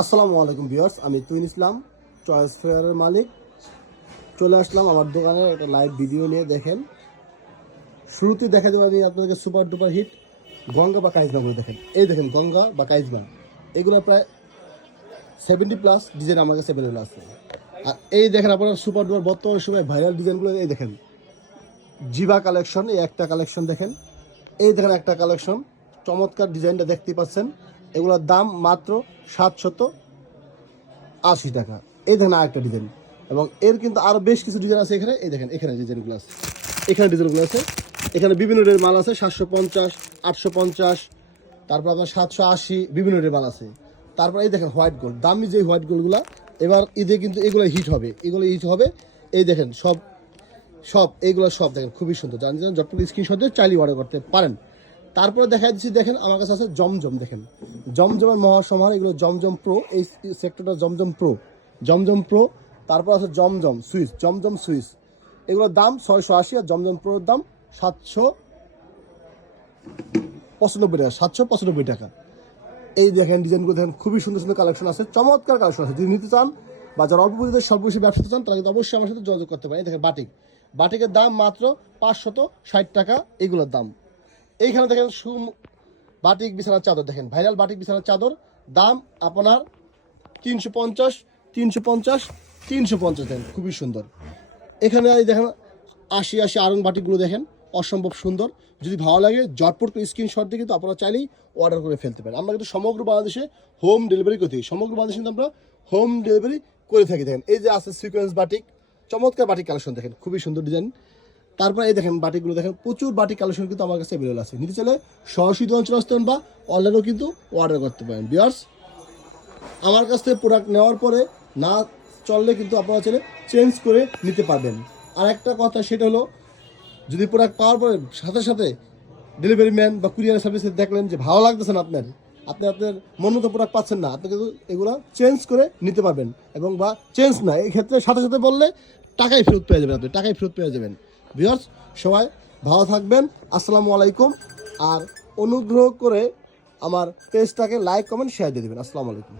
আসসালামু আলাইকুম ভিউয়ার্স, আমি তুইন ইসলাম চয়েস ফেয়ারের মালিক। চলে আসলাম আমার দোকানে একটা লাইভ ভিডিও নিয়ে। দেখেন, শুরুতেই দেখা দেবো আমি আপনাদেরকে সুপার ডুপার হিট গঙ্গা বা কাইজমাগুলো দেখেন। এই দেখেন গঙ্গা বা কাইজমা, এগুলো প্রায় 70+ ডিজাইন আমার কাছে অ্যাভেলেবল আছে। আর এই দেখেন আপনার সুপার ডুপার বর্তমান সময় ভাইরাল ডিজাইনগুলো। এই দেখেন জিবা কালেকশন, এই একটা কালেকশন দেখেন। এই দেখেন একটা কালেকশন, চমৎকার ডিজাইনটা দেখতেই পাচ্ছেন। এগুলোর দাম মাত্র 780 টাকা। এই দেখেন আরেকটা ডিজাইন, এবং এর কিন্তু আরও বেশ কিছু ডিজাইন আছে এখানে। এই দেখেন এখানে ডিজাইনগুলো আছে, এখানে ডিজাইনগুলো আছে। এখানে বিভিন্ন রেটের মাল আছে, 750, 850, তারপর আপনার 780, বিভিন্ন রেটের মাল আছে। তারপর এই দেখেন হোয়াইট গোল্ড, দামি যে হোয়াইট গোল্ডগুলো এবার ঈদে কিন্তু এগুলো হিট হবে, এগুলো হিট হবে। এই দেখেন সব সব এইগুলো সব দেখেন খুবই সুন্দর। জানি যতটুকু স্ক্রিনশট দিয়ে চাইলে অর্ডার করতে পারেন। তারপরে দেখা দিচ্ছি, দেখেন আমার কাছে আছে জমজম। দেখেন জমজমের মহাসমাহার, এগুলো জমজম প্রো, এই সেক্টরটা জমজম প্রো, জমজম প্রো। তারপর আছে জমজম সুইচ, জমজম সুইচ, এগুলোর দাম 680, আর জমজম প্রোর দাম 795 টাকা, 795 টাকা। এই দেখেন ডিজাইনগুলো দেখেন, খুবই সুন্দর সুন্দর কালেকশন আছে, চমৎকার কালেকশন আছে। যদি নিতে চান বা যারা অল্প পুঁজিতে স্বল্প বেশি ব্যবসা চান, তারা কিন্তু অবশ্যই আমার সাথে যোগাযোগ করতে পারেন। এই দেখেন বাটিক, বাটিকের দাম মাত্র 560 টাকা এগুলোর দাম। এইখানে দেখেন বাটিক বিছানার চাদর, দেখেন ভাইরাল বাটিক বিছানার চাদর, দাম আপনার 350, 350, 350 দেন, খুবই সুন্দর। এখানে দেখেন 80 আড়ং বাটিকগুলো দেখেন, অসম্ভব সুন্দর। যদি ভালো লাগে জটপট করে স্ক্রিনশট দিয়ে কিন্তু আপনারা চাইলেই অর্ডার করে ফেলতে পারেন। আমরা কিন্তু সমগ্র বাংলাদেশে হোম ডেলিভারি করে থাকি, সমগ্র বাংলাদেশে কিন্তু আমরা হোম ডেলিভারি করে থাকি। দেখেন এই যে আছে সিকোয়েন্স বাটিক, চমৎকার বাটিক কালেকশন দেখেন, খুবই সুন্দর ডিজাইন। তারপর এই দেখেন বাটিকগুলো দেখেন, প্রচুর বাটিক কালেকশন কিন্তু আমার কাছে অ্যাভেলেবল আছে। নিতে চাইলে সরাসরি অঞ্চলে আসতে পারেন বা অনলাইনেও কিন্তু অর্ডার করতে পারেন। ভিউয়ার্স, আমার কাছ থেকে প্রোডাক্ট নেওয়ার পরে না চললে কিন্তু আপনারা চাইলে চেঞ্জ করে নিতে পারবেন। আর একটা কথা, সেটা হলো যদি প্রোডাক্ট পাওয়ার পরে সাথে সাথে ডেলিভারি ম্যান বা কুরিয়ার সার্ভিসে দেখলেন যে ভালো লাগতেছে না, আপনার মনমতো প্রোডাক্ট পাচ্ছেন না, আপনি কিন্তু এগুলো চেঞ্জ করে নিতে পারবেন। এবং বা চেঞ্জ না, এই ক্ষেত্রে সাথে সাথে বললে টাকাই ফেরত পেয়ে যাবেন, আপনি টাকাই ফেরত পেয়ে যাবেন। ভিউয়ার্স, সবাই ভালো থাকবেন, আসসালামু আলাইকুম। আর অনুগ্রহ করে আমার পেজটাকে লাইক কমেন্ট শেয়ার দিয়ে দেবেন। আসসালামু আলাইকুম।